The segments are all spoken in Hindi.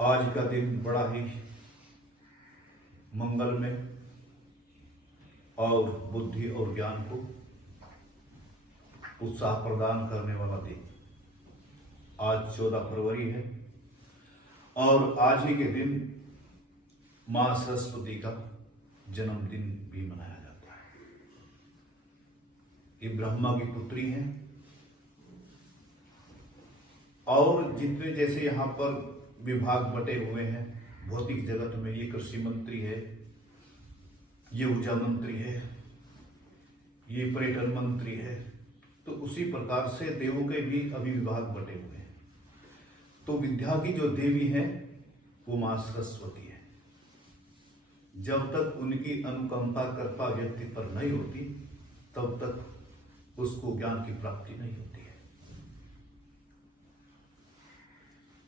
आज का दिन बड़ा ही मंगलमय और बुद्धि और ज्ञान को उत्साह प्रदान करने वाला दिन। आज 14 फरवरी है और आज ही के दिन मां सरस्वती का जन्मदिन भी मनाया जाता है। ये ब्रह्मा की पुत्री हैं और जितने जैसे यहाँ पर विभाग बटे हुए हैं भौतिक जगत में, ये कृषि मंत्री है, ये ऊर्जा मंत्री है, ये पर्यटन मंत्री है, तो उसी प्रकार से देवों के भी अभी विभाग बटे हुए हैं। तो विद्या की जो देवी है वो मां सरस्वती है। जब तक उनकी अनुकंपा कृपा व्यक्ति पर नहीं होती तब तक उसको ज्ञान की प्राप्ति नहीं होती है।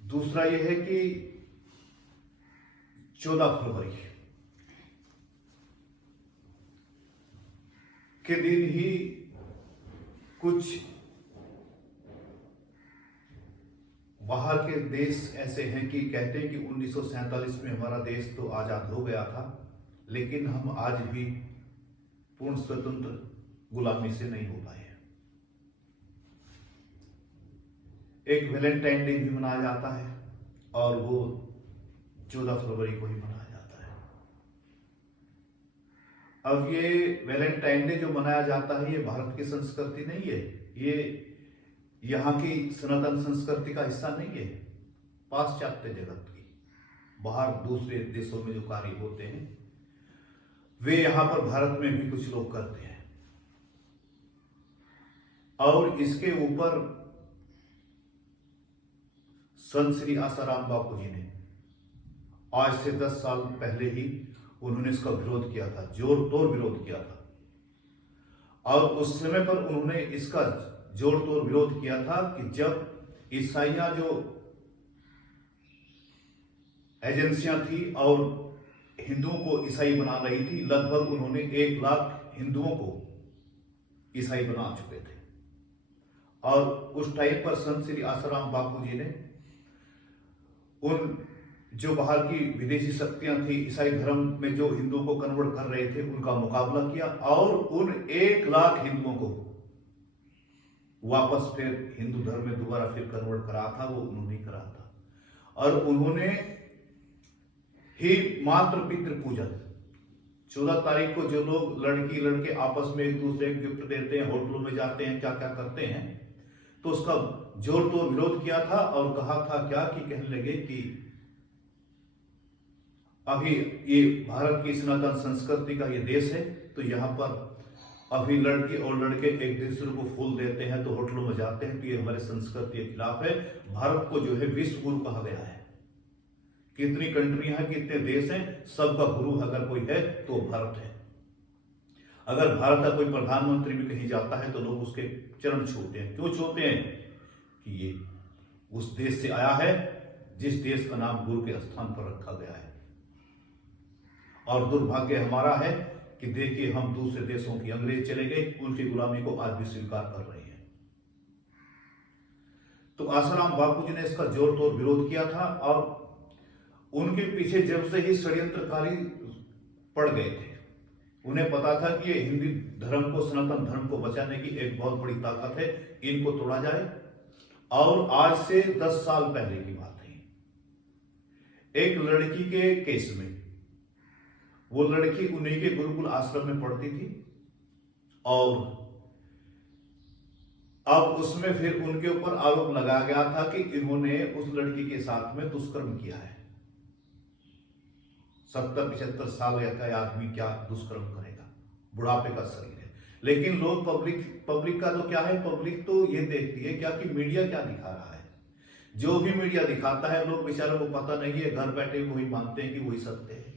दूसरा यह है कि 14 फरवरी के दिन ही कुछ बाहर के देश ऐसे हैं कि कहते हैं कि 1947 में हमारा देश तो आजाद हो गया था, लेकिन हम आज भी पूर्ण स्वतंत्र गुलामी से नहीं हो पाए हैं। एक वैलेंटाइन डे भी मनाया जाता है और वो 14 फरवरी को ही मनाया जाता है। अब ये वैलेंटाइन डे जो मनाया जाता है ये भारत की संस्कृति नहीं है, ये यहाँ की सनातन संस्कृति का हिस्सा नहीं है, पाश्चात्य जगत की। बाहर दूसरे देशों में जो कार्य होते हैं वे यहाँ पर भारत में भी कुछ लोग करते हैं। और इसके ऊपर संत श्री आसाराम बापू जी ने आज से 10 साल पहले ही उन्होंने इसका विरोध किया था, जोर तोड़ विरोध किया था। और उस समय पर उन्होंने इसका जोर तोड़ विरोध किया था कि जब ईसाइयां जो एजेंसियां थी और हिंदुओं को ईसाई बना रही थी, लगभग उन्होंने 1 लाख हिंदुओं को ईसाई बना चुके थे। और उस टाइम पर संत श्री आसाराम बापू जी ने उन जो बाहर की विदेशी शक्तियां थी ईसाई धर्म में जो हिंदुओं को कन्वर्ट कर रहे थे उनका मुकाबला किया और उन 1 लाख हिंदुओं को वापस फिर हिंदू धर्म में दोबारा फिर कन्वर्ट करा था, वो उन्होंने करा था। और उन्होंने ही मातृ पितृ पूजन 14 तारीख को जो लोग लड़की लड़के आपस में एक दूसरे को गिफ्ट देते हैं, होटलों में जाते हैं, क्या क्या करते हैं, तो उसका जोर तोड़ विरोध किया था और कहा था क्या कि कहने लगे कि अभी ये भारत की सनातन संस्कृति का ये देश है, तो यहाँ पर अभी लड़की और लड़के एक दूसरे को फूल देते हैं तो होटलों में जाते हैं, तो ये हमारे संस्कृति के खिलाफ है। भारत को जो है विश्व गुरु कहा गया है। कितनी कंट्रियां हैं, कितने देश हैं, सबका गुरु अगर कोई है तो भारत है। अगर भारत का कोई प्रधानमंत्री भी कहीं जाता है तो लोग उसके चरण छूते हैं। क्यों छूते हैं? कि ये उस देश से आया है जिस देश का नाम गुरु के स्थान पर रखा गया है। और दुर्भाग्य हमारा है कि देखिए हम दूसरे देशों की, अंग्रेज चले गए, उनकी गुलामी को आज भी स्वीकार कर रहे हैं। तो आसाराम बापू जी ने इसका जोर तोड़ विरोध किया था और उनके पीछे जब से ही षड्यंत्रकारी पड़ गए थे। उन्हें पता था कि ये हिंदू धर्म को, सनातन धर्म को बचाने की एक बहुत बड़ी ताकत है, इनको तोड़ा जाए। और आज से 10 साल पहले की बात है, एक लड़की के केस में, वो लड़की उन्हीं के गुरुकुल आश्रम में पढ़ती थी और अब उसमें फिर उनके ऊपर आरोप लगाया गया था कि इन्होंने उस लड़की के साथ में दुष्कर्म किया है। 70-75 साल का आदमी क्या दुष्कर्म करेगा, बुढ़ापे का शरीर है। लेकिन लोग पब्लिक का तो क्या है, पब्लिक तो ये देखती है क्या कि मीडिया क्या दिखा रहा है। जो भी मीडिया दिखाता है लोग बेचारों को पता नहीं है, घर बैठे वही मानते हैं कि वही सत्य है।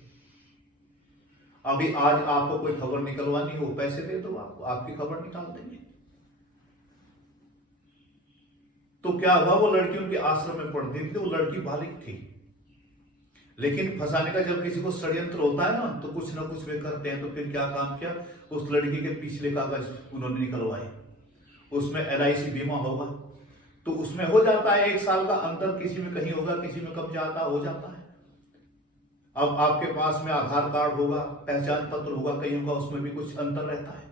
अभी आज आपको कोई खबर निकलवानी हो, पैसे दे दो, आपकी खबर निकाल देंगे। तो क्या हुआ, वो लड़की उनके आश्रम में पढ़ती थी, वो लड़की बालिग थी, लेकिन फंसाने का जब किसी को षड्यंत्र होता है ना तो कुछ ना कुछ वे करते हैं। तो फिर क्या काम किया, उस लड़की के पिछले कागज उन्होंने निकलवाए, उसमें LIC बीमा होगा, तो उसमें हो जाता है 1 साल का अंतर, किसी में कहीं होगा, किसी में कम ज्यादा हो जाता है। अब आपके पास में आधार कार्ड होगा, पहचान पत्र होगा, कहीं का उसमें भी कुछ अंतर रहता है,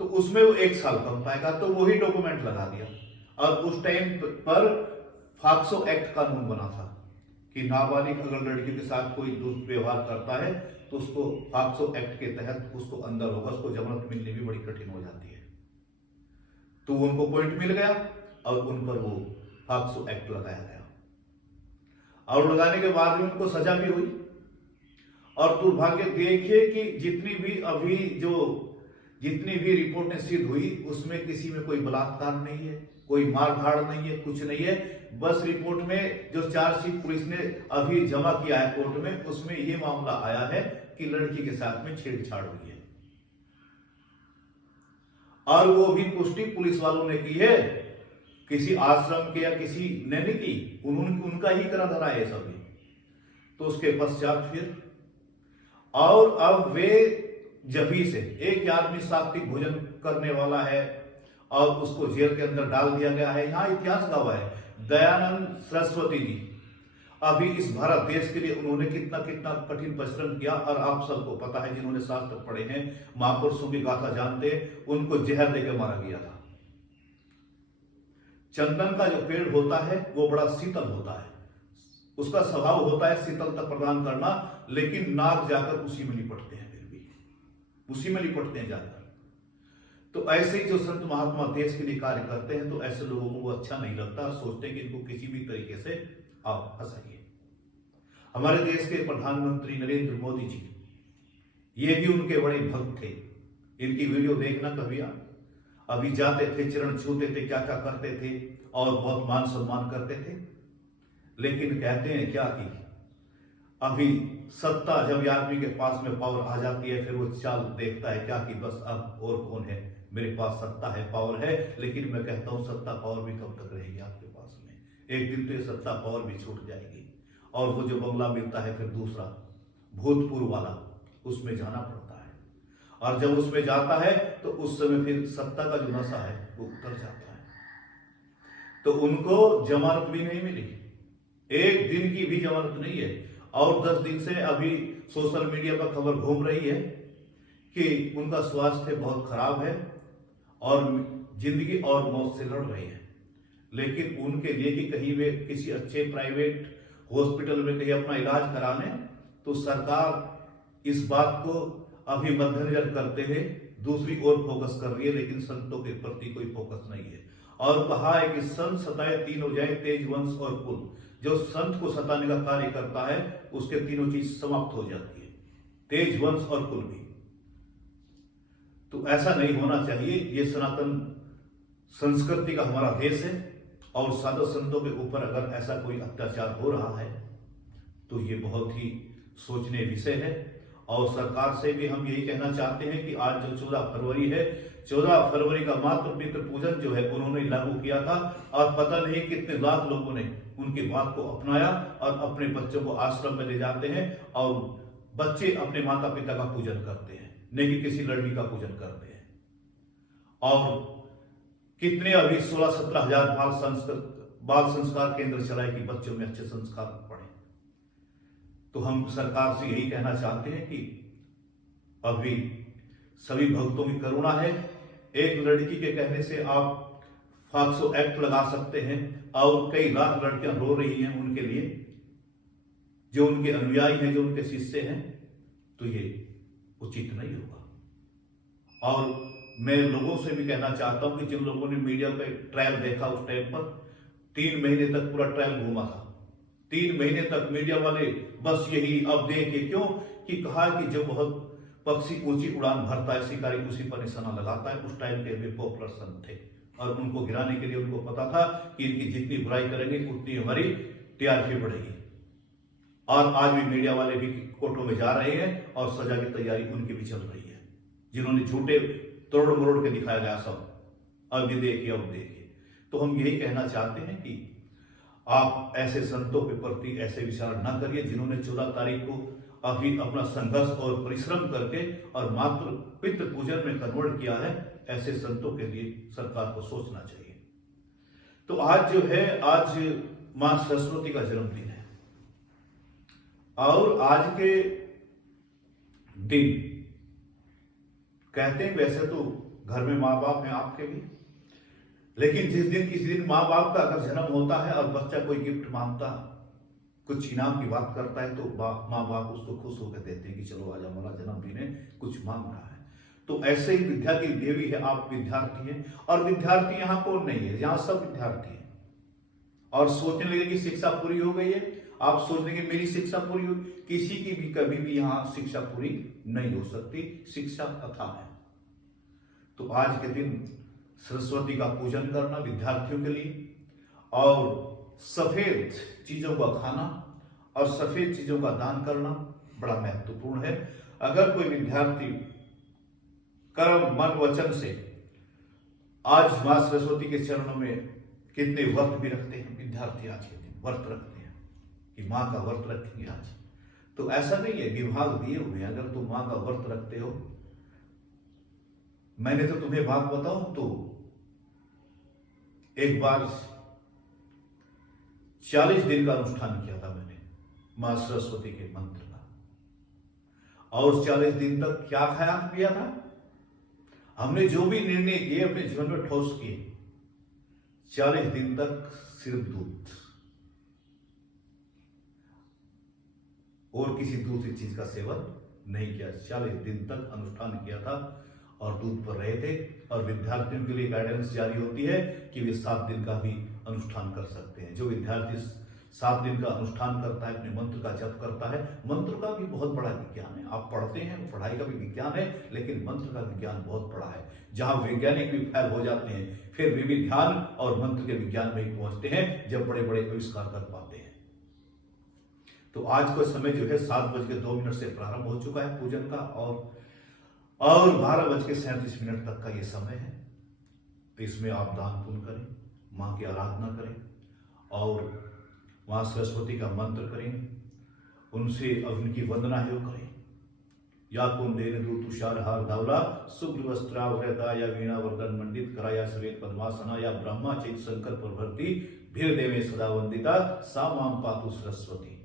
तो उसमें वो 1 साल कम पाएगा, तो वही डॉक्यूमेंट लगा दिया। और उस टाइम पर फाक्सो एक्ट कानून बना था कि नाबालिग अगर लड़की के साथ कोई दुर्व्यवहार करता है तो उसको फाक्सो एक्ट के तहत उसको अंदर होगा, उसको जमानत मिलनी भी बड़ी कठिन हो जाती है। तो उनको पॉइंट मिल गया और उन पर वो फाक्सो एक्ट लगाया गया, और लगाने के बाद में उनको सजा भी हुई। और दुर्भाग्य देखिए कि जितनी भी रिपोर्टें सिद्ध हुई उसमें किसी में कोई बलात्कार नहीं है, कोई मारधाड़ नहीं है, कुछ नहीं है। बस रिपोर्ट में जो चार्जशीट पुलिस ने अभी जमा किया है कोर्ट में, उसमें ये मामला आया है कि लड़की के साथ में छेड़छाड़ हुई है, और वो भी पुष्टि पुलिस वालों ने की है, किसी आश्रम के या किसी ने नहीं की, उनका ही करा धरा है सभी। तो उसके पश्चात फिर और अब वे जभी से एक आदमी सात्विक भोजन करने वाला है और उसको जेल के अंदर डाल दिया गया है। यहां इतिहास गवाह है दयानंद सरस्वती जी, अभी इस भारत देश के लिए उन्होंने कितना कितना कठिन परिश्रम किया, और आप सबको पता है जिन्होंने शास्त्र पढ़े हैं, महापुरुषों की गाथा जानते हैं, उनको जहर देकर मारा गया था। चंदन का जो पेड़ होता है वो बड़ा शीतल होता है, उसका स्वभाव होता है शीतलता प्रदान करना, लेकिन नाग जाकर उसी में लिपटते हैं, फिर भी उसी में लिपटते हैं जाकर। तो ऐसे ही जो संत महात्मा देश के लिए कार्य करते हैं, तो ऐसे लोगों को वो अच्छा नहीं लगता, सोचते हैं कि इनको किसी भी तरीके से आप फंसाइए। हमारे देश के प्रधानमंत्री नरेंद्र मोदी जी, ये भी उनके बड़े भक्त थे। इनकी वीडियो देखना कभी आप, अभी जाते थे, चरण छूते थे, क्या क्या करते थे, और बहुत मान सम्मान करते थे। लेकिन कहते हैं क्या कि अभी सत्ता जब आदमी के पास में पावर आ जाती है, फिर वो चाल देखता है क्या कि बस अब और कौन है, मेरे पास सत्ता है, पावर है। लेकिन मैं कहता हूं सत्ता पावर भी कब तक रहेगी आपके पास में, एक दिन तो ये सत्ता पावर भी छूट जाएगी, और वो जो बंगला मिलता है फिर दूसरा भूतपूर्व वाला, उसमें जाना पड़ता है, और जब उसमें जाता है तो उस समय फिर सत्ता का जो नशा है वो उतर जाता है। तो उनको जमानत भी नहीं मिली, एक दिन की भी जमानत नहीं है, और 10 दिन से अभी सोशल मीडिया पर खबर घूम रही है कि उनका स्वास्थ्य बहुत खराब है और जिंदगी और मौत से लड़ रहे हैं। लेकिन उनके लिए कि कहीं वे किसी अच्छे प्राइवेट हॉस्पिटल में कहीं अपना इलाज करा लें, तो सरकार इस बात को अभी मद्देनजर करते हुए दूसरी ओर फोकस कर रही है, लेकिन संतों के प्रति कोई फोकस नहीं है। और कहा है कि संत सताए तीन हो जाए, तेज, वंश और कुल। जो संत को सताने का कार्य करता है उसके तीनों चीज समाप्त हो जाती है, तेज, वंश और कुल भी। तो ऐसा नहीं होना चाहिए। ये सनातन संस्कृति का हमारा देश है, और साधु संतों के ऊपर अगर ऐसा कोई अत्याचार हो रहा है तो ये बहुत ही सोचने विषय है। और सरकार से भी हम यही कहना चाहते हैं कि आज जो 14 फरवरी है, 14 फरवरी का मातृ पितृ पूजन जो है उन्होंने लागू किया था, और पता नहीं कितने लाख लोगों ने उनकी बात को अपनाया और अपने बच्चों को आश्रम में ले जाते हैं, और बच्चे अपने माता पिता का पूजन करते हैं, नहीं कि किसी लड़की का पूजन करते हैं। और कितने अभी 16-17 हजार बाल संस्कार केंद्र चलाए कि बच्चों में अच्छे संस्कार पड़े। तो हम सरकार से यही कहना चाहते हैं कि अभी सभी भक्तों की करुणा है, एक लड़की के कहने से आप फाक्सो एक्ट लगा सकते हैं, और कई लाख लड़कियां रो रही हैं उनके लिए, जो उनके अनुयायी हैं, जो उनके शिष्य हैं, तो ये उचित नहीं होगा। और मैं लोगों से भी कहना चाहता हूं कि जिन लोगों ने मीडिया पे ट्रायल देखा, उस टाइम पर 3 महीने तक पूरा ट्रायल घूमा था, 3 महीने तक मीडिया वाले बस यही अब देखिए, क्यों कि कहा कि जो बहुत पक्षी ऊंची उड़ान भरता है, शिकारी उसी पर निशाना लगाता है। उस टाइम के वे पॉपुलर संत थे, और उनको गिराने के लिए उनको पता था कि इनकी जितनी बुराई करेंगे उतनी हमारी टीआरपी बढ़ेगी। और आज भी मीडिया वाले भी कोर्टों में जा रहे हैं, और सजा की तैयारी उनकी भी चल रही है, जिन्होंने झूठे तोड़ मरोड़ के दिखाया गया सब, अब ये देखिए, अब देखिए। तो हम यही कहना चाहते हैं कि आप ऐसे संतों के प्रति ऐसे विचार न करिए, जिन्होंने 14 तारीख को अभी अपना संघर्ष और परिश्रम करके और मातृ पितृ पूजन में कन्वर्ट किया है। ऐसे संतों के लिए सरकार को सोचना चाहिए। तो तो आज जो है, आज मां सरस्वती का जन्मदिन है और आज के दिन कहते हैं, वैसे तो घर में माँ बाप हैं आपके भी, लेकिन जिस दिन किसी दिन माँ बाप का अगर जन्म होता है और बच्चा कोई गिफ्ट मांगता, कुछ इनाम की बात करता है, तो माँ बाप उसको खुश होकर देते हैं कि चलो आज हमारा जन्मदिन है, कुछ मांग रहा है। तो ऐसे ही विद्या की देवी है, आप विद्यार्थी हैं। और विद्यार्थी यहाँ कौन नहीं है, यहाँ सब विद्यार्थी हैं। और सोचने लगे कि शिक्षा पूरी हो गई है, आप सोच लेंगे मेरी शिक्षा पूरी हो, किसी की भी कभी भी यहाँ शिक्षा पूरी नहीं हो सकती, शिक्षा अथाह है। तो आज के दिन सरस्वती का पूजन करना विद्यार्थियों के लिए, और सफेद चीजों का खाना और सफेद चीजों का दान करना बड़ा महत्वपूर्ण है। अगर कोई विद्यार्थी कर्म मन वचन से आज मां सरस्वती के चरणों में कितने व्रत भी रखते हैं विद्यार्थी, आज के दिन व्रत रखते हैं कि मां का व्रत रखेंगे आज, तो ऐसा नहीं है, विभाग दिए हुए हैं। अगर तुम मां का व्रत रखते हो, मैंने तो तुम्हें बात बताऊं तो एक बार 40 दिन का अनुष्ठान किया था मैंने मां सरस्वती के मंत्र का, और 40 दिन तक क्या खाया पिया था, हमने जो भी निर्णय किए अपने जीवन में ठोस किए। 40 दिन तक सिर्फ दूध और किसी दूसरी चीज का सेवन नहीं किया। 40 दिन तक अनुष्ठान किया था और दूध पर रहे थे। और विद्यार्थियों के लिए गाइडेंस जारी होती है कि वे 7 दिन का भी अनुष्ठान कर सकते हैं। जो विद्यार्थी 7 दिन का अनुष्ठान करता है, अपने मंत्र का जप करता है, मंत्र का भी बहुत बड़ा विज्ञान है। आप पढ़ते हैं, पढ़ाई का भी विज्ञान है, लेकिन मंत्र का विज्ञान बहुत बड़ा है। जहां वैज्ञानिक भी फेल हो जाते हैं, फिर वे भी ध्यान और मंत्र के विज्ञान में ही पहुंचते हैं जब बड़े बड़े आविष्कार कर पाते हैं। तो आज का समय जो है 7:02 से प्रारंभ हो चुका है पूजन का, और 12:37 तक का ये समय है। तो इसमें आप दान पुण्य करें, मां की आराधना करें और मां सरस्वती का मंत्र करें, उनसे उनकी वंदना योग करें। या कुंदेन दू तुषार हार धावला शुभ्र वस्त्रावृता या वीणा वर्धन मंडित कराया सवेत पद्मासना या ब्रह्मा चैत शंकर प्रभृति भीर देवे सदा वंदिता सा माम पातु सरस्वती।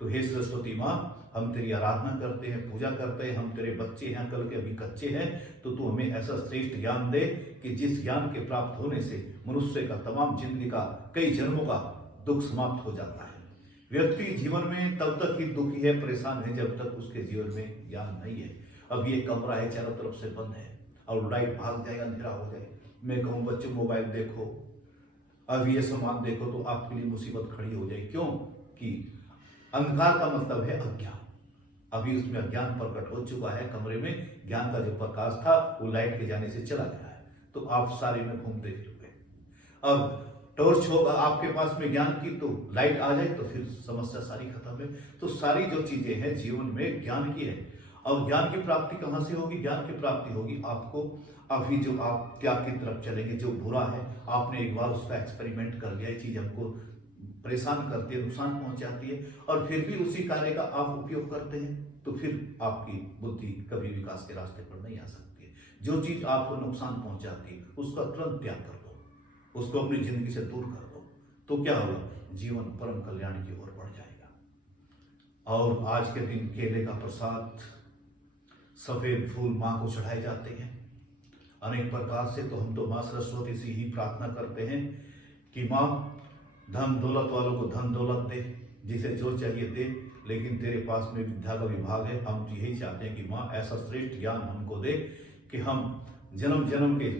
तो हे सरस्वती मां, हम तेरी आराधना करते हैं, पूजा करते हैं, हम तेरे बच्चे हैं, कल के अभी कच्चे हैं, तो तू हमें ऐसा श्रेष्ठ ज्ञान दे कि जिस ज्ञान के प्राप्त होने से मनुष्य का तमाम जिंदगी का कई जन्मों का दुख समाप्त हो जाता है। व्यक्ति जीवन में तब तक ही दुखी है, परेशान है, जब तक उसके जीवन में ज्ञान नहीं है। अब ये कमरा है, चारों तरफ से बंद है और लाइट भाग जाएगा, अंधेरा हो जाए, मैं कहूँ बच्चों मोबाइल देखो, अब ये सामान देखो, तो आपके लिए मुसीबत खड़ी हो जाए। क्यों कि अंधकार का मतलब है अज्ञान। अभी उसमें अज्ञान प्रकट हो चुका है, कमरे में ज्ञान का जो प्रकाश था वो लाइट के जाने से चला गया है, तो आप सारे में घूमते फिरोगे। अब टॉर्च होगा आपके पास में ज्ञान की, तो लाइट आ जाए तो फिर समस्या सारी खत्म है। तो सारी जो चीजें हैं जीवन में ज्ञान की है। और ज्ञान की प्राप्ति कहां से होगी? ज्ञान की प्राप्ति होगी आपको अभी जो आप त्याग की तरफ चलेंगे। जो बुरा है आपने एक बार उसका एक्सपेरिमेंट कर लिया, ये चीज हमको परेशान करती है, नुकसान पहुंचाती है, और फिर भी उसी कार्य का आप उपयोग करते हैं, तो फिर आपकी बुद्धि कभी विकास के रास्ते पर नहीं आ सकती है। जो चीज आपको नुकसान पहुंचाती है उसका तुरंत त्याग कर दो, उसको अपनी जिंदगी से दूर कर दो, तो क्या होगा? जीवन परम कल्याण की ओर बढ़ जाएगा। और आज के दिन केले का प्रसाद, सफेद फूल मां को चढ़ाए जाते हैं अनेक प्रकार से। तो हम तो मां सरस्वती से ही प्रार्थना करते हैं कि मां धन दौलत वालों को धन दौलत दे, जिसे जो चाहिए दे, लेकिन तेरे पास में विद्या का विभाग है। हम तो यही चाहते हैं कि मां ऐसा श्रेष्ठ ज्ञान हमको दे कि हम जन्म जन्म के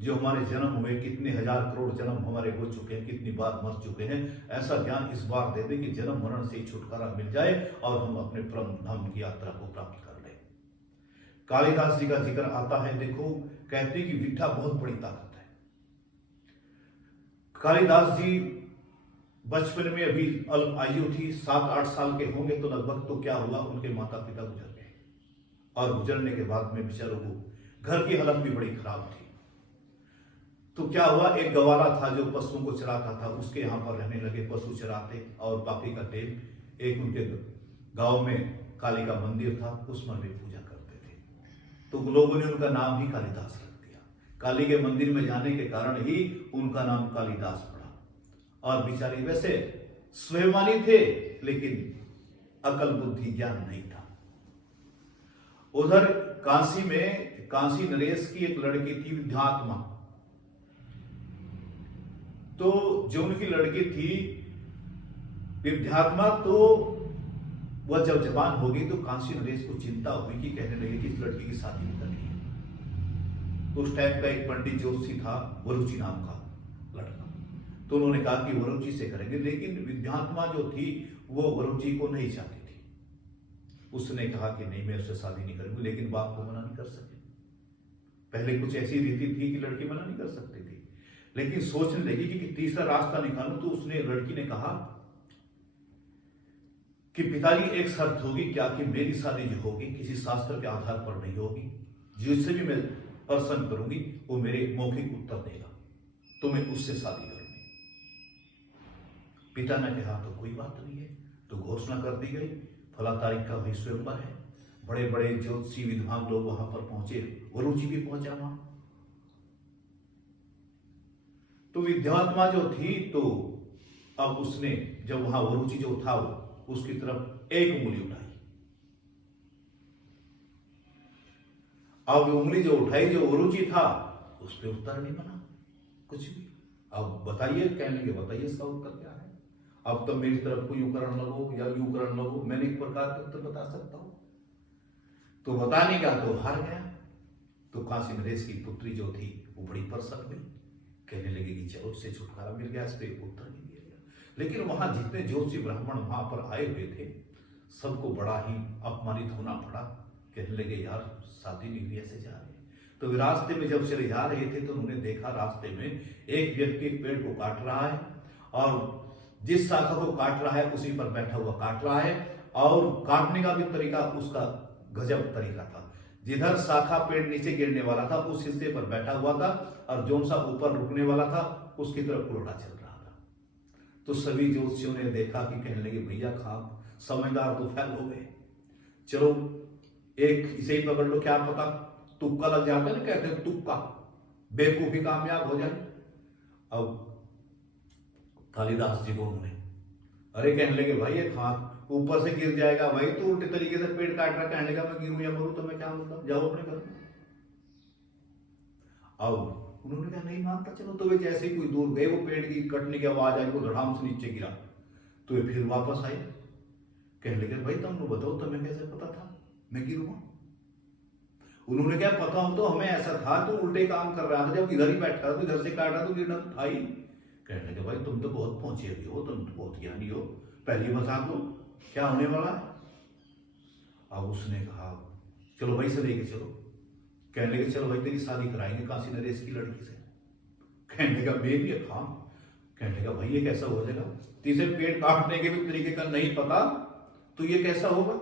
जो हमारे जन्म हुए, कितने हजार करोड़ जन्म हमारे हो चुके हैं, कितनी बार मर चुके हैं, ऐसा ज्ञान इस बार दे दे कि जन्म मरण से ही छुटकारा मिल जाए और हम अपने परम धाम की यात्रा को प्राप्त कर लें। कालिदास जी का जिक्र आता है, देखो कहते हैं कि विद्या बहुत बड़ी ताकत है। कालिदास जी बचपन में अभी अल्प आयु थी, 7-8 साल के होंगे तो लगभग, तो क्या हुआ, उनके माता पिता गुजर गए, और गुजरने के बाद में बेचारों को घर की हालत भी बड़ी खराब थी। तो क्या हुआ, एक गवारा था जो पशुओं को चराता था, उसके यहाँ पर रहने लगे, पशु चराते और बाकी का तेल। एक उनके गांव में काली का मंदिर था, उसमें वे पूजा करते थे, तो लोगों ने उनका नाम ही कालिदास रख दिया। काली के मंदिर में जाने के कारण ही उनका नाम कालिदास पड़ा। और बेचारे वैसे स्वाभिमानी थे, लेकिन अकल बुद्धि ज्ञान नहीं था। उधर काशी में काशी नरेश की एक लड़की थी विद्यात्मा। तो जो उनकी लड़की थी विद्यात्मा, तो वह जब जवान हो गई तो काशी नरेश को चिंता हुई कि कहने लगे कि इस लड़की की शादी नहीं करनी है। तो उस टाइम का एक पंडित जोशी था, वरुचि नाम का लड़का, तो उन्होंने कहा कि वरुचि से करेंगे। लेकिन विद्यात्मा जो थी वो वरुचि को नहीं चाहती थी। उसने कहा कि नहीं, मैं उससे शादी नहीं करूंगी, लेकिन बाप को मना नहीं कर सके। पहले कुछ ऐसी रीति थी कि लड़की मना नहीं कर सकती थी, लेकिन सोचने लगी कि तीसरा रास्ता निकालूं। तो उसने लड़की ने कहा कि पिताजी एक शर्त होगी क्या, कि मेरी शादी जो होगी किसी शास्त्र के आधार पर नहीं होगी, जिससे भी मैं प्रसन्न करूंगी वो मेरे मौखिक उत्तर देगा, तो मैं उससे शादी करूंगी। पिता ने कहा तो कोई बात नहीं है। तो घोषणा कर दी गई, फला तारीख का भाई स्वयंवर है। बड़े बड़े ज्योतिषी विद्वान लोग वहां पर पहुंचे, वरुचि भी पहुंचा वहां। तो विद्यात्मा जो थी, तो अब उसने जब वहां वरुचि जो था उसकी तरफ एक उंगली उठाई। अब उंगली जो उठाई, जो वरुचि था, उस पर उत्तर नहीं बना कुछ भी। अब बताइए, कहने लगे बताइए इसका उत्तर क्या है। अब तो मेरी तरफ को यूं करने लगो या यूं करने लगो, मैंने एक प्रकार का उत्तर बता सकता हूं। तो बताने का तो हार गया। तो काशी नरेश की पुत्री जो थी वो बड़ी प्रसन्न हुई, कहने लगी कि चलो उससे छुटकारा मिल गया, इस पर उत्तर नहीं दिया गया। लेकिन वहां जितने ज्योतिषी ब्राह्मण वहां पर आए हुए थे, सबको बड़ा ही अपमानित होना पड़ा। कहने लगे यार शादी नहीं हुई, ऐसे जा रहे। तो वे रास्ते में जब चले जा रहे थे तो उन्होंने देखा रास्ते में एक व्यक्ति पेड़ को काट रहा है, और जिस शाखा को काट रहा है उसी पर बैठा हुआ काट रहा है, और काटने का भी तरीका उसका गजब तरीका था। जिधर शाखा पेड़ नीचे गिरने वाला था उस हिस्से पर बैठा हुआ था, और जो सा ऊपर रुकने वाला था उसकी तरफ उल्टा चल रहा था। तो सभी ज्योतिषियों ने देखा कि कहने लगे भैया खाम समझदार तो फैल हो गए, चलो एक इसे ही पकड़ लो, क्या पता तुक्का लग जाता है ना, कहते हैं तुक्का, बेवकूफी कामयाब हो जाए। अब कालिदास जी को उन्होंने अरे कहने लगे भाई ये खाक ऊपर से गिर जाएगा भाई, तो उल्टे तरीके से पेड़ काट रहा, कहने लगा मैं गिरूं या मरूं तो मैं क्या मतलब, जाओ अपने घर। अब उन्होंने कहा नहीं मानता, चलो। तो वे जैसे ही कोई दूर गए, वो पेड़ की कटने की आवाज आई, वो धड़ाम से नीचे गिरा। तो वे फिर वापस आए, कहने लगे भाई तुमने बताओ तुम्हें कैसे पता था मैं गिरूंगा। उन्होंने क्या पता हो तो हमें ऐसा था, तो उल्टे काम कर रहा था, जब इधर ही बैठा था तो इधर से काटा तो गिरना था ही। कहने लगे भाई तुम तो बहुत पहुंचे भी हो, तुम तो बहुत ज्ञानी हो, पहले बता दो क्या होने वाला है। अब उसने कहा चलो भाई से लेके चलो। कहने लगे चलो भाई तेरी शादी कराएंगे काशी नरेश की लड़की से। कहने लगा मैं भी खाम। कहने लगा भाई ये कैसा हो जाएगा, तीसरे पेड़ काटने के भी तरीके का नहीं पता, तो ये कैसा होगा।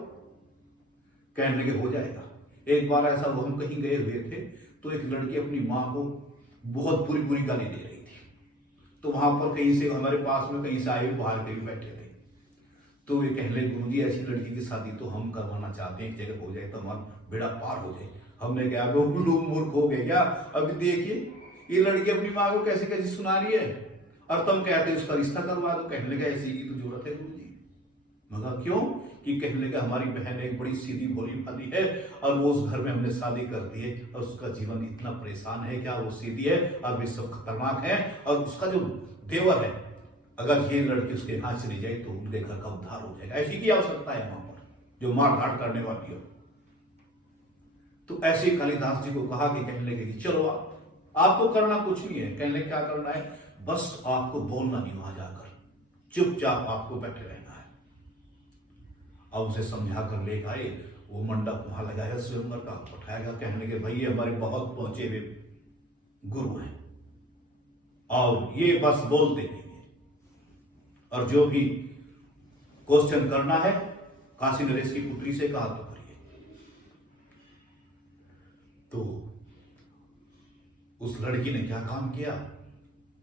कहने लगे हो जाएगा। एक बार ऐसा वो हम कहीं गए हुए थे, तो एक लड़की अपनी माँ को बहुत बुरी बुरी गाली दे रही थी। तो वहां पर कहीं से हमारे पास में कहीं से आए बाहर कहीं बैठे थे, तो ये कहने लगे गुरुजी ऐसी लड़की की शादी तो हम करवाना चाहते हैं, एक जगह हो जाए तो हमारा बेड़ा पार हो जाए। हमने कहा लोग मूर्ख हो गए क्या, अभी देखिए ये लड़की अपनी माँ को कैसे कैसे सुना रही है, और तुम कहते उसका रिश्ता करवा दो। कहने लगा ऐसी की तो जरूरत है गुरुजी। मगर क्यों, कि कहने लगा हमारी बहन एक बड़ी सीधी भोली भाली है, और वो उस घर में हमने शादी कर दी है, और उसका जीवन इतना परेशान है, क्या वो सीधी है और वे सब खतरनाक है, और उसका जो देवर है अगर ये लड़की उसके हाथ चली जाए तो उनके घर का उद्धार हो जाएगा। ऐसी की आवश्यकता है वहां पर जो मार धाड़ करने वाली हो। तो ऐसे कालिदास जी को कहा कि कहने लगे कि चलो आपको करना कुछ नहीं है। कहने क्या करना है, बस आपको बोलना नहीं, वहां जाकर चुपचाप आपको बैठे रहना है। अब उसे समझा कर ले आए, वो मंडप वहां लगाया स्वयंवर का, उठाएगा। कहने लगे भाई ये हमारे बहुत पहुंचे हुए गुरु हैं, और ये बस बोलते नहीं है, और जो भी क्वेश्चन करना है काशी नरेश की पुत्री से कहा तो करिए। तो उस लड़की ने क्या काम किया,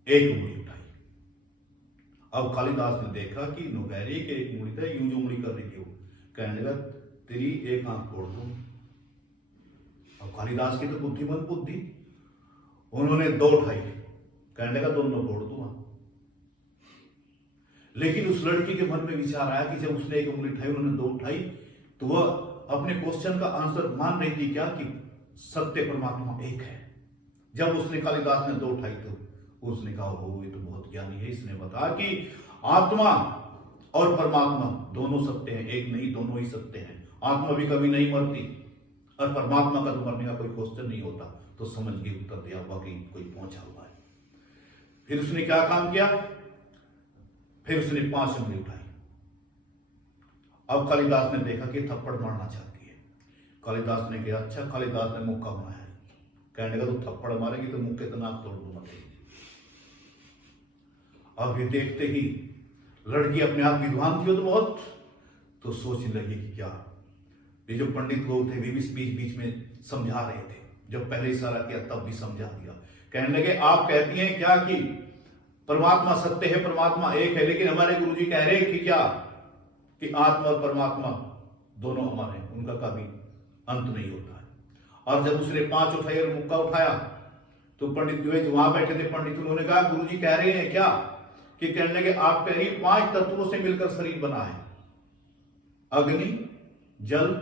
एक उंगली उठाई। अब कालिदास ने देखा कि नुकैरी के एक उंगली था, यूं जो उंगली कर रही थी, कहने लगा तेरी एक आंख तोड़ दूं। अब कालिदास की तो बुद्धिमंत बुद्धि, उन्होंने दो उठाई, कहने लगा दोनों तोड़ दूंगा। लेकिन उस लड़की के मन में विचार आया कि जब उसने एक उंगली उठाई, उन्होंने 2 उठाई, तो वह अपने क्वेश्चन का आंसर मान रही थी क्या कि सत्य परमात्मा एक है। जब उसने कालिदास ने 2 उठाई तो उसने कहा हो ये तो बहुत ज्ञानी है, इसने बताया कि आत्मा और परमात्मा दोनों सत्य हैं, एक नहीं दोनों ही सत्य हैं। आत्मा भी कभी नहीं मरती और परमात्मा का तो मरने का कोई क्वेश्चन नहीं होता। तो समझ गई, उत्तर दिया वाकई कोई पहुंचा हुआ है। फिर उसने क्या काम किया, फिर उसने 5 उंगली उठाई। अब कालिदास ने देखा कि थप्पड़ मारना चाहती है। कालिदास ने कहा अच्छा, कालिदास ने मुक्का बनाया, कहने लगा तो थप्पड़ मारेगी तो मुक्के तो नाक तोड़ दूंगा। अब ये देखते ही लड़की अपने आप विद्वान थी तो बहुत, तो सोचने लगी कि क्या, ये जो पंडित लोग थे वे भी बीच में समझा रहे थे। जब पहले इशारा किया तब भी समझा दिया। कहने लगे आप कहती हैं क्या कि परमात्मा सत्य है, परमात्मा एक है, लेकिन हमारे गुरुजी कह रहे हैं कि क्या कि आत्मा और परमात्मा दोनों हमारे हैं, उनका कभी अंत नहीं होता है। और जब उसने 5 उठाई और मुक्का उठाया तो पंडित जो वहां बैठे थे पंडित, उन्होंने कहा गुरुजी कह रहे हैं क्या कि, कहने लगे आप कह रही 5 तत्वों से मिलकर शरीर बना है, अग्नि, जल,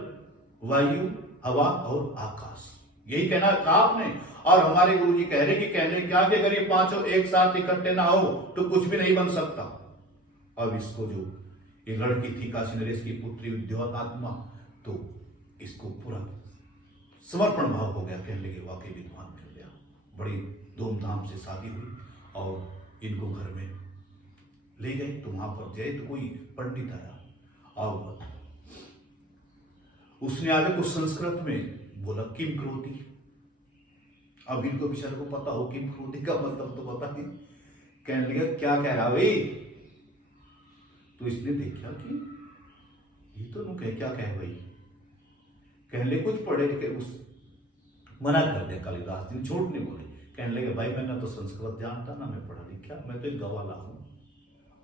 वायु, हवा और आकाश। यही कहना कहा आपने। और हमारे गुरुजी कह रहे कि कहने क्या कि अगर ये 5 एक साथ इकट्ठे ना हो तो कुछ भी नहीं बन सकता। अब इसको जो ये लड़की थी काशी नरेश की पुत्री विद्यात्मा, तो इसको पूरा समर्पण भाव हो गया। कहने लगे वाकई विद्वान मिल गया। बड़ी धूमधाम से शादी हुई और इनको घर में ले गए। तो वहां पर गए तो कोई पंडित आया और उसने आगे कुछ संस्कृत में बोला किम करोति। अब इनको बेचारे को पता हो किम करोति का मतलब तो पता नहीं। कहने लगे क्या कह रहा भाई। तो इसने देखा कि ये तो नु क्या कह भाई। कहने लगे कुछ पढ़े लिखे, उस मना कर दिया कालिदास जी, छोड़ नहीं बोले। कहने लगे भाई मैंने तो संस्कृत जानता ना, मैं पढ़ा लिखा, मैं तो एक गवाला हूं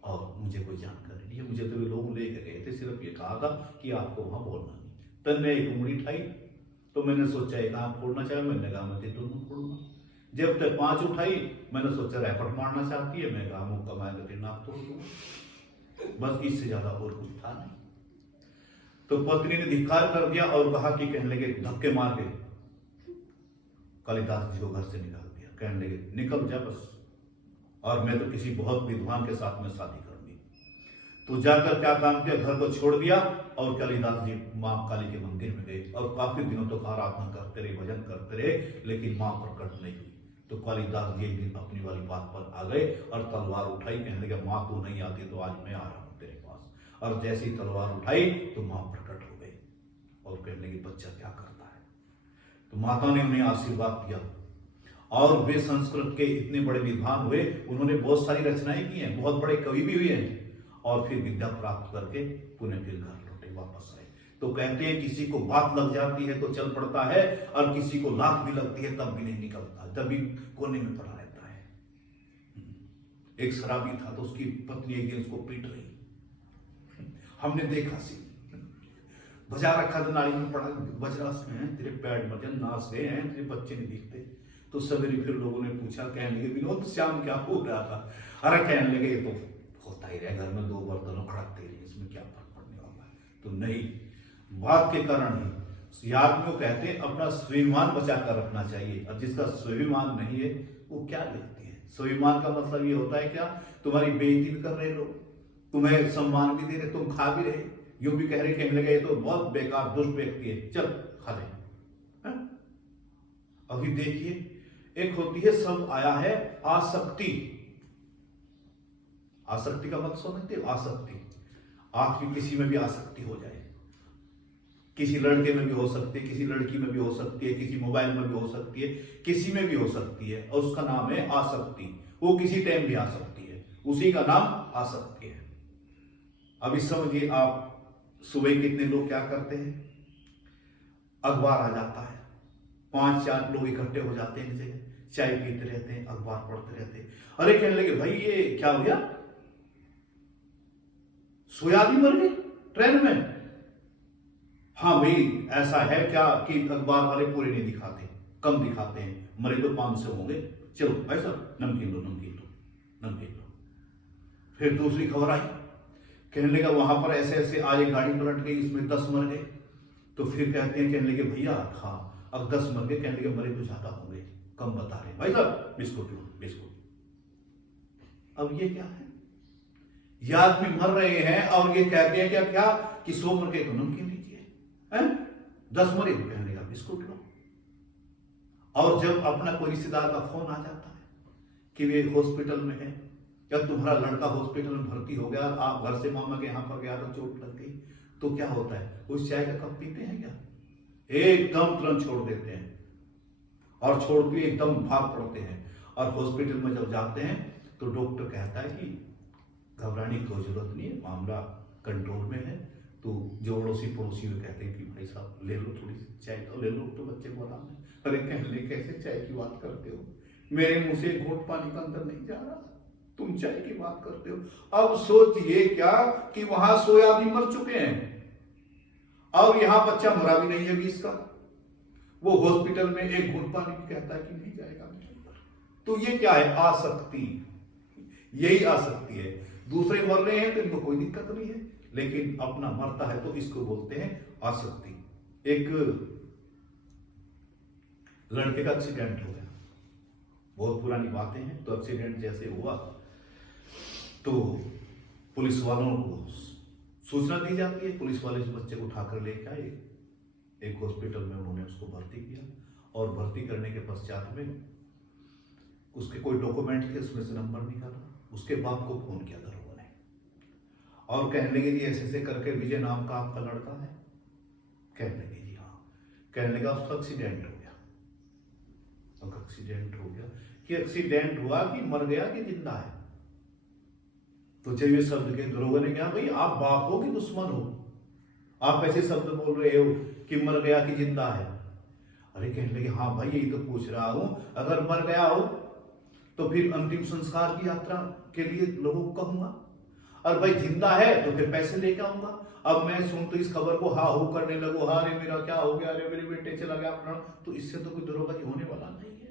और मुझे कोई जानकारी नहीं है। मुझे तो वे लोग लेकर गए थे, सिर्फ ये कहा था कि आपको वहां बोलना नहीं। तब मैं एक उंगली उठाई तो मैंने सोचा एक आंख फोड़ना चाहिए, मैंने कहा मैं दोनों फोड़ूंगा। जब तक 5 उठाई मैंने सोचा रैपट मारना चाहती है, मैं कहा मुक्का मार के नाक तोड़ दूंगा। बस इससे ज्यादा और कुछ था नहीं। तो पत्नी ने धिक्कार कर दिया और कहा कि, कहने लगे धक्के मार के कालिदास जी को घर से निकाल दिया। कहने लगे निकल जा बस, और मैं तो किसी बहुत विद्वान के साथ में शादी करूंगी। तो जाकर क्या काम किया, घर को छोड़ दिया और कालिदास जी मां काली के मंदिर में गए और काफी दिनों तक आराधना करते रहे, भजन करते रहे, लेकिन मां प्रकट नहीं हुई। तो कालिदास जी एक दिन अपनी वाली बात पर आ गए और तलवार उठाई। कहने लगे मां तू नहीं आती तो आज मैं आ रहा हूं तेरे पास। और जैसे ही तलवार उठाई तो मां प्रकट हो गई और कहने लगी बच्चा क्या करता है। तो माता ने उन्हें आशीर्वाद दिया और वे संस्कृत के इतने बड़े विद्वान हुए। उन्होंने बहुत सारी रचनाएं की हैं, बहुत बड़े कवि भी हुए हैं और फिर विद्या प्राप्त करके पुनः फिर घर लौटे, वापस आए। तो कहते हैं किसी को बात लग जाती है तो चल पड़ता है और किसी को लात भी लगती है तब भी नहीं निकलता, तब भी कोने में पड़ा रहता है। एक शराबी था तो उसकी पत्नी एक दिन उसको पीट रही, हमने देखा सी बजा रखा था, नाली में पड़ा, बजरा से हैं तेरे पैर मजन नाच गए हैं, तेरे बच्चे नहीं दिखते। तो सवेरे फिर लोगों ने पूछा, कहने लगे विनोद श्याम क्या हो रहा था। अरे कहने लगे ये तो होता ही रहे, घर में 2 बर्तनों खड़कते रहे, इसमें क्या फर्क पड़ने वाला है। तो नहीं, बात के कारण ही आदमी को कहते हैं अपना स्वाभिमान बचा कर रखना चाहिए। और जिसका स्वाभिमान नहीं है वो क्या देखते हैं। स्वाभिमान का मतलब ये होता है क्या, तुम्हारी बेइज्जती भी कर रहे लोग, तुम्हें सम्मान भी दे रहे, तुम खा भी रहे, यूं भी कह रहे, कहने लगे ये तो बहुत बेकार दुष्ट व्यक्ति है, चल खा ले। अभी देखिए एक होती है शब्द आया है आसक्ति। आसक्ति का मतलब समझते हो, आसक्ति आपकी किसी में भी आसक्ति हो जाए, किसी लड़के में भी हो सकती है, किसी लड़की में भी हो सकती है, किसी मोबाइल में भी हो सकती है, किसी में भी हो सकती है और उसका नाम है आसक्ति। वो किसी टाइम भी आ सकती है, उसी का नाम आसक्ति है। अभी समझिए आप सुबह कितने लोग क्या करते हैं, अखबार आ जाता है, 5-4 लोग इकट्ठे हो जाते हैं, जैसे चाय पीते रहते हैं, अखबार पढ़ते रहते हैं। अरे कहने लगे भाई ये क्या हो गया, सोयाबीन मर गई ट्रेन में। हाँ भाई ऐसा है क्या कि अखबार वाले पूरे नहीं दिखाते, कम दिखाते हैं, मरे तो 500 होंगे, चलो भाई साहब नमकीन लो, नमकीन लो, नमकीन लो। फिर दूसरी खबर आई, कहने लगा वहां पर ऐसे ऐसे आज एक गाड़ी पलट गई, इसमें 10 मर गए। तो फिर कहते हैं, कहने लगे भैया हाँ अब 10 मर गए, कहने लगे मरे तो ज्यादा होंगे, कम बता रहे भाई साहब, बिस्कुट लो बिस्कुट। अब ये क्या है, ये आदमी मर रहे हैं और ये कहते हैं क्या क्या कि 100 मर गए तो नमकीन लीजिए, 10 मरे तो कहने लगा बिस्कुट लो। और जब अपना कोई रिश्तेदार का फोन आ जाता है कि वे हॉस्पिटल में है या तुम्हारा लड़का हॉस्पिटल में भर्ती हो गया, आप घर से मामा के यहां पर गया तो चोट लग गई, तो क्या होता है, उस चाय का कप पीते हैं क्या, एकदम तुरंत छोड़ देते हैं और छोड़ के एकदम भाग पड़ते हैं। और हॉस्पिटल में जब जाते हैं तो डॉक्टर कहता है कि घबराने की कोई जरूरत नहीं है, मामला कंट्रोल में है। तो जो अड़ोसी पड़ोसी में कहते हैं कि भाई साहब ले लो थोड़ी सी चाय, तो ले लो, तो बच्चे को आराम है। अरे कहने कैसे चाय की बात करते हो, मेरे मुंह से एक घूंट पानी का अंदर नहीं जा रहा, तुम चाय की बात करते हो। अब सोचिए क्या कि वहां 100 आदमी मर चुके हैं और यहां बच्चा मरा भी नहीं है 20 का, वो हॉस्पिटल में एक घूंट पानी भी कहता है कि नहीं जाएगा मेरे अंदर। तो ये क्या है, आसक्ति, यही आसक्ति है। दूसरे मर रहे हैं तो इनको कोई दिक्कत नहीं है, लेकिन अपना मरता है तो इसको बोलते हैं आसक्ति। एक लड़के का एक्सीडेंट हो गया, बहुत पुरानी बातें हैं। तो एक्सीडेंट जैसे हुआ तो पुलिस वालों को सूचना दी जाती है, पुलिस वाले उस बच्चे को उठाकर लेके आए, एक हॉस्पिटल में उन्होंने उसको भर्ती किया और भर्ती करने के पश्चात में उसके कोई डॉक्यूमेंट थे, उसमें से नंबर निकाला, उसके बाप को फोन किया दरोगा ने और कहने लगे जी ऐसे ऐसे करके विजय नाम का आपका लड़का है, कहने लगे जी हाँ, कहने लगा उसका एक्सीडेंट हो गया। तो एक्सीडेंट हो गया कि एक्सीडेंट हुआ कि मर गया कि जिंदा है। तो जब ये शब्द के दरोगा ने कहा भाई आप बाप हो कि दुश्मन हो, आप ऐसे शब्द बोल रहे हो कि मर गया कि जिंदा है। अरे कहने लगे हाँ भाई यही तो पूछ रहा हूं, अगर मर गया हो तो फिर अंतिम संस्कार की यात्रा के लिए लोगों को कहूंगा, और भाई जिंदा है तो फिर पैसे लेके आऊंगा। अब मैं सुन तो इस खबर को हा हो करने लगो, हाँ रे मेरा क्या हो गया, अरे मेरे बेटे चला गया अपना, तो इससे तो कोई दरोगा जी होने वाला नहीं है।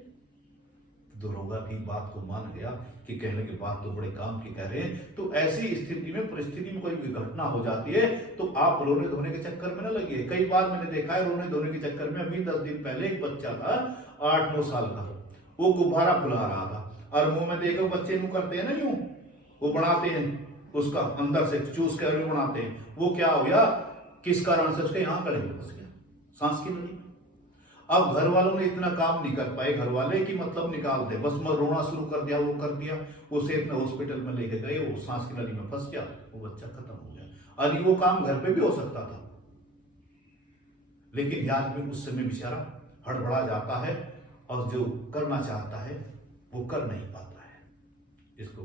दरोगा की बात को मान गया कि कहने की बात तो बड़े काम की कह रहे हैं। तो ऐसी स्थिति में परिस्थिति में कोई घटना हो जाती है तो आप रोने धोने के चक्कर में न लगिए। कई बार मैंने देखा है रोने धोने के चक्कर में, अभी 10 दिन पहले एक बच्चा था 8-9 साल का, वो गुब्बारा फुला रहा था और मुंह में देखो बच्चे मुंह करते हैं ना यूं, वो बनाते हैं उसका अंदर से चूस कर बनाते हैं, वो क्या हो गया किस कारण से उसके यहाँ गले में फंस गया, सांस की नली। अब घर वालों ने इतना काम नहीं कर पाए, घर वाले की मतलब निकाल दे, बस मैं रोना शुरू कर दिया, वो कर दिया, उसे इतना हॉस्पिटल में लेके गए, वो सांस की नली में फंस गया, वो बच्चा खत्म हो गया। अरे वो काम घर पे भी हो सकता था, लेकिन आदमी उस समय बेचारा हड़बड़ा जाता है और जो करना चाहता है वो कर नहीं पाता है। इसको